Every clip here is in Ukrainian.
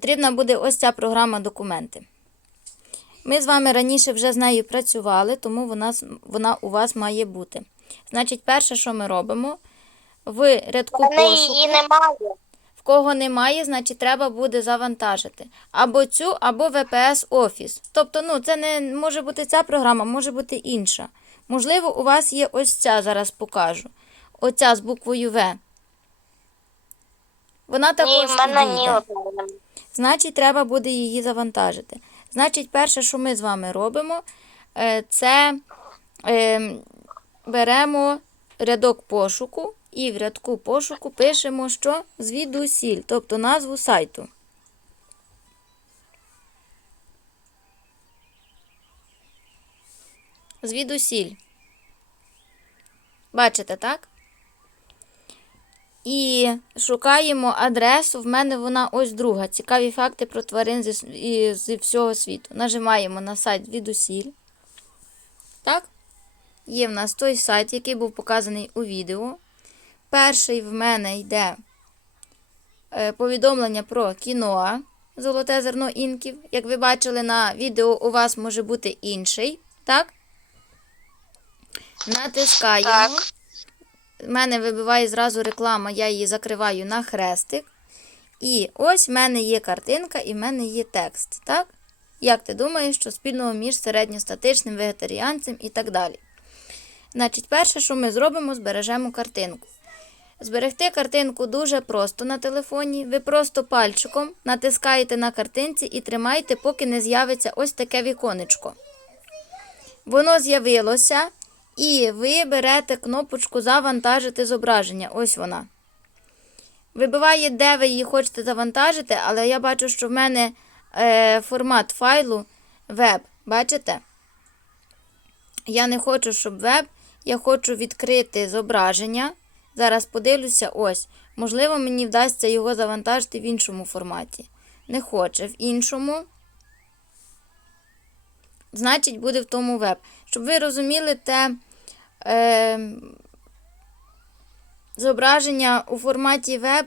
потрібна буде ось ця програма документи. Ми з вами раніше вже з нею працювали, тому вона, вона у вас має бути. Значить, перше, що ми робимо, в рядку пошуку. її немає. В кого немає, значить треба буде завантажити. Або цю, або VPS Office. Тобто, ну, це не може бути ця програма, може бути інша. Можливо, у вас є ось ця, зараз покажу. Оця з буквою В. Вона також. Ні, в мене ні підійде. Значить, треба буде її завантажити. Значить, перше, що ми з вами робимо, е, це е, беремо рядок пошуку і в рядку пошуку пишемо, що звідусіль, тобто назву сайту. Звідусіль. Бачите, так? І шукаємо адресу. В мене вона ось друга. Цікаві факти про тварин зі, зі всього світу. Нажимаємо на сайт відусіль. Так? Є в нас той сайт, який був показаний у відео. Перший в мене йде е, повідомлення про кіноа Золоте зерно інків. Як ви бачили на відео, у вас може бути інший. Так? Натискаємо. Так. Мене вибиває зразу реклама, я її закриваю на хрестик. І ось в мене є картинка і в мене є текст. Так? Як ти думаєш, що спільного між середньостатичним вегетаріанцем і так далі? Значить, перше, що ми зробимо, збережемо картинку. Зберегти картинку дуже просто на телефоні. Ви просто пальчиком натискаєте на картинці і тримаєте, поки не з'явиться ось таке віконечко. Воно з'явилося, і ви берете кнопочку Завантажити зображення. Ось вона. Вибиває, де ви її хочете завантажити, але я бачу, що в мене е, формат файлу веб. Бачите? Я не хочу, щоб веб. Я хочу відкрити зображення. Зараз подивлюся, ось. Можливо, мені вдасться його завантажити в іншому форматі. Не хоче в іншому. Значить, буде в тому веб. Щоб ви розуміли, те е, зображення у форматі веб,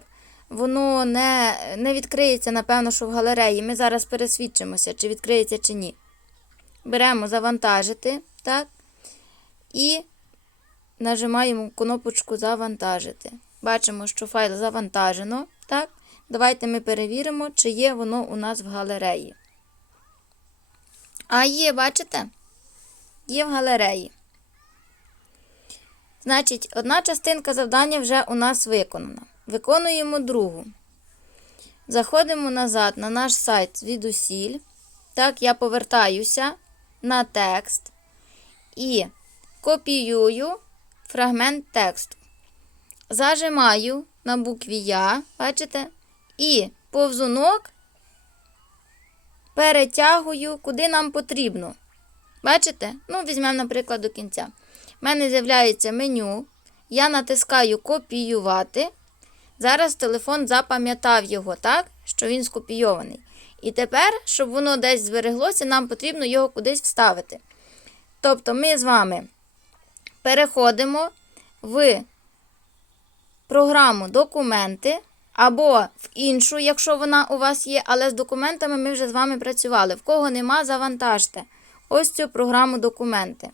воно не, не відкриється, напевно, що в галереї. Ми зараз пересвідчимося, чи відкриється, чи ні. Беремо завантажити, так? І нажимаємо кнопочку Завантажити. Бачимо, що файл завантажено. Так? Давайте ми перевіримо, чи є воно у нас в галереї. А є, бачите? Є в галереї. Значить, одна частинка завдання вже у нас виконана. Виконуємо другу. Заходимо назад на наш сайт звідусіль. Так, я повертаюся на текст і копіюю фрагмент тексту. Зажимаю на букві Я, бачите? І повзунок перетягую, куди нам потрібно. Бачите? Ну, візьмемо, наприклад, до кінця. У мене з'являється меню. Я натискаю копіювати. Зараз телефон запам'ятав його, так? Що він скопійований. І тепер, щоб воно десь збереглося, нам потрібно його кудись вставити. Тобто ми з вами переходимо в програму документи або в іншу, якщо вона у вас є, але з документами ми вже з вами працювали. В кого нема, завантажте ось цю програму документи.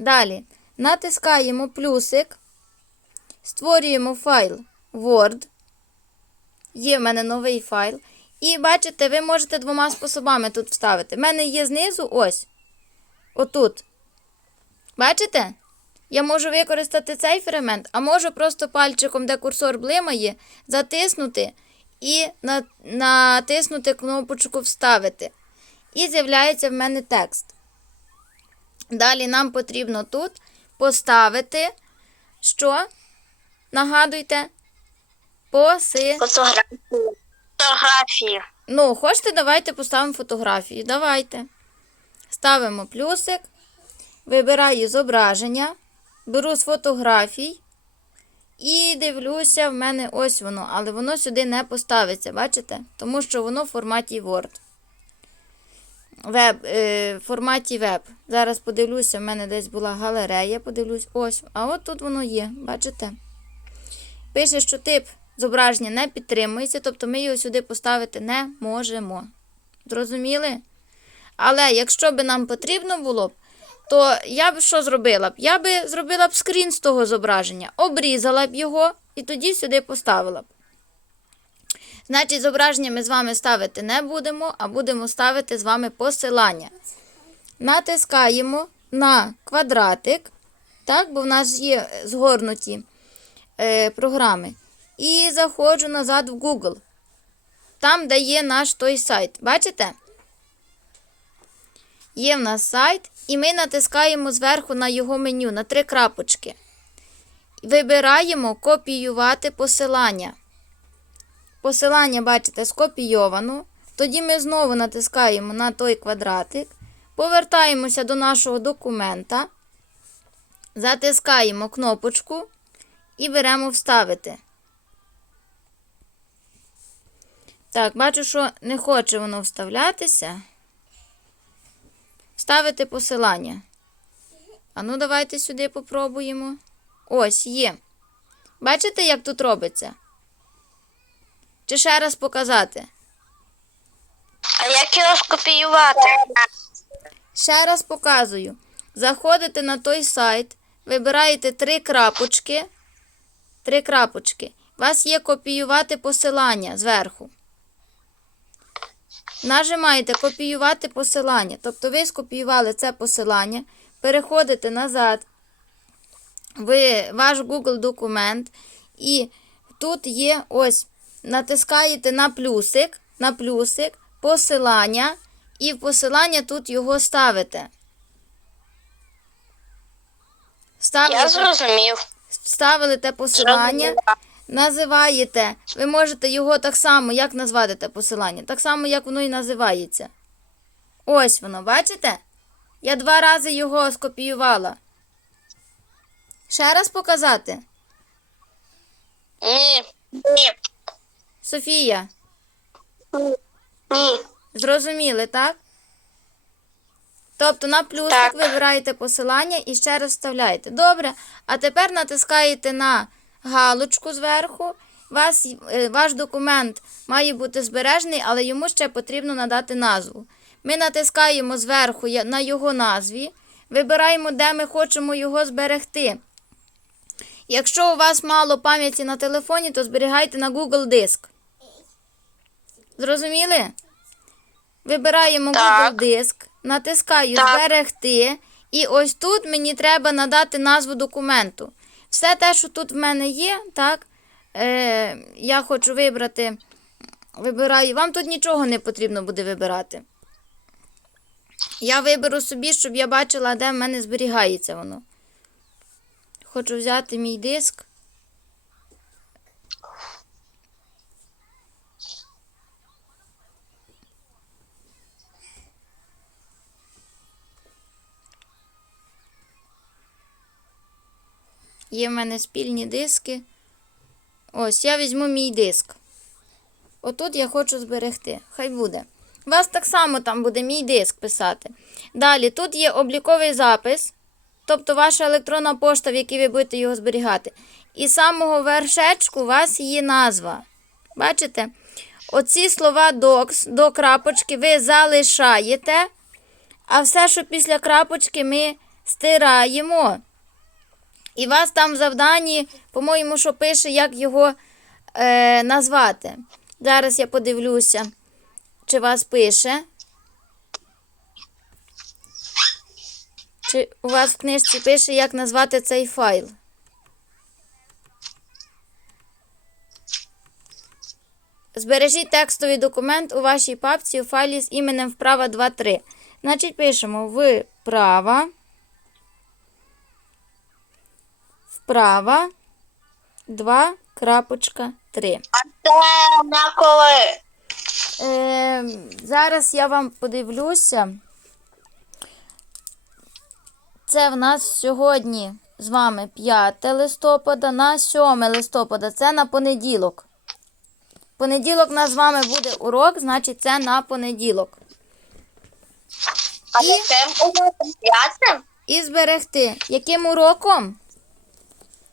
Далі натискаємо плюсик, створюємо файл Word. Є в мене новий файл. І бачите, ви можете двома способами тут вставити. В мене є знизу ось. Отут. Бачите? Я можу використати цей фрагмент, а можу просто пальчиком, де курсор блимає, затиснути і натиснути кнопочку Вставити. І з'являється в мене текст. Далі нам потрібно тут поставити, що? Нагадуйте, поси. Фотографії. Фотографії. Ну, хочете, давайте поставимо фотографію. Давайте. Ставимо плюсик. Вибираю зображення. Беру з фотографій. І дивлюся, в мене ось воно. Але воно сюди не поставиться, бачите? Тому що воно в форматі Word. Веб, е, форматі веб. Зараз подивлюся, в мене десь була галерея. Подивлюсь, ось. А от тут воно є, бачите? Пише, що тип зображення не підтримується, тобто ми його сюди поставити не можемо. Зрозуміли? Але якщо би нам потрібно було б, то я б що зробила б? Я би зробила б скрін з того зображення, обрізала б його і тоді сюди поставила б. Значить, зображення ми з вами ставити не будемо, а будемо ставити з вами посилання. Натискаємо на квадратик, так, бо в нас є згорнуті е, програми. І заходжу назад в Google. Там, де є наш той сайт. Бачите? Є в нас сайт, і ми натискаємо зверху на його меню на три крапочки. Вибираємо копіювати посилання. Посилання, бачите, скопійовано. Тоді ми знову натискаємо на той квадратик, повертаємося до нашого документа, затискаємо кнопочку і беремо вставити. Так, бачу, що не хоче воно вставлятися. Вставити посилання. А ну, давайте сюди попробуємо. Ось є. Бачите, як тут робиться? Чи ще раз показати? А як його скопіювати? Ще раз показую. Заходите на той сайт, вибираєте три крапочки. Три крапочки. У вас є копіювати посилання зверху. Нажимаєте копіювати посилання. Тобто ви скопіювали це посилання, переходите назад в ваш Google документ, і тут є ось натискаєте на плюсик, на плюсик, посилання, і в посилання тут його ставите. Ставите, Я зрозумів. Ставили те посилання, Зрозуміла. називаєте. Ви можете його так само, як назвати те посилання? Так само, як воно і називається. Ось воно, бачите? Я два рази його скопіювала. Ще раз показати. Ні. Ні. Софія, Ні. зрозуміли, так? Тобто на плюсик Так. вибираєте посилання і ще раз вставляєте. Добре. А тепер натискаєте на галочку зверху. Вас, е, ваш документ має бути збережений, але йому ще потрібно надати назву. Ми натискаємо зверху на його назві, вибираємо, де ми хочемо його зберегти. Якщо у вас мало пам'яті на телефоні, то зберігайте на Google диск. Зрозуміли? Вибираємо Google диск, натискаю Так. зберегти, і ось тут мені треба надати назву документу. Все те, що тут в мене є, так, е, я хочу вибрати. Вибираю. Вам тут нічого не потрібно буде вибирати. Я виберу собі, щоб я бачила, де в мене зберігається воно. Хочу взяти мій диск. Є в мене спільні диски. Ось, я візьму мій диск. Отут я хочу зберегти. Хай буде. У вас так само там буде мій диск писати. Далі, тут є обліковий запис, тобто ваша електронна пошта, в якій ви будете його зберігати. І з самого вершечку у вас є назва. Бачите? Оці слова docs до крапочки ви залишаєте, а все, що після крапочки, ми стираємо. І вас там в завданні, по-моєму, що пише, як його е, назвати. Зараз я подивлюся, чи вас пише. Чи у вас в книжці пише, як назвати цей файл? Збережіть текстовий документ у вашій папці у файлі з іменем вправа 2.3. Значить, пишемо вправа. Вправа 2.3. Це на коли? Е, зараз я вам подивлюся. Це в нас сьогодні з вами 5 листопада на 7 листопада. Це на понеділок. Понеділок у нас з вами буде урок, значить це на понеділок. А І- яким уроком? І зберегти. Яким уроком?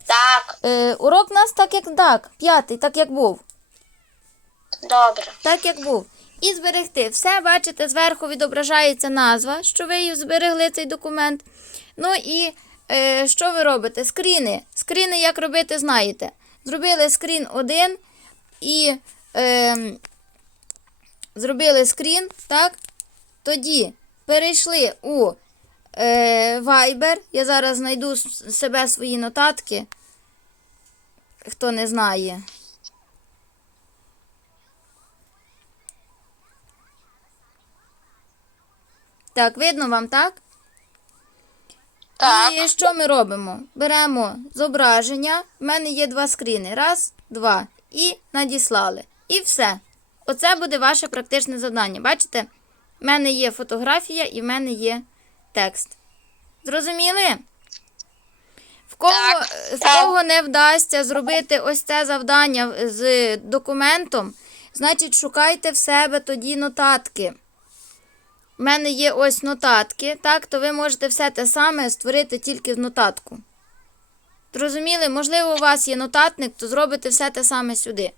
Так, Е, урок у нас так, як так. П'ятий, так як був. добре. Так як був. І зберегти. Все, бачите, зверху відображається назва, що ви її зберегли цей документ. Ну і е, що ви робите? Скріни. Скріни, як робити, знаєте. Зробили скрін один і е, зробили скрін, так? Тоді перейшли у е, Viber. Я зараз знайду себе свої нотатки. Хто не знає. Так, видно вам, так? Так. І що ми робимо? Беремо зображення. В мене є два скріни. Раз, два. І надіслали. І все. Оце буде ваше практичне завдання. Бачите? В мене є фотографія і в мене є текст. Зрозуміли? Кого, Так, в так. кого не вдасться зробити ось це завдання з документом, значить шукайте в себе тоді нотатки. У мене є ось нотатки, так, то ви можете все те саме створити тільки в нотатку. Зрозуміли? Можливо, у вас є нотатник, то зробите все те саме сюди.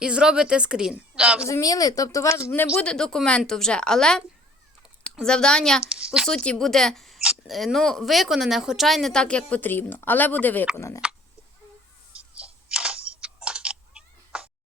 І зробите скрін. Зрозуміли? Тобто у вас не буде документу вже, але завдання, по суті, буде ну, виконане, хоча й не так, як потрібно, але буде виконане.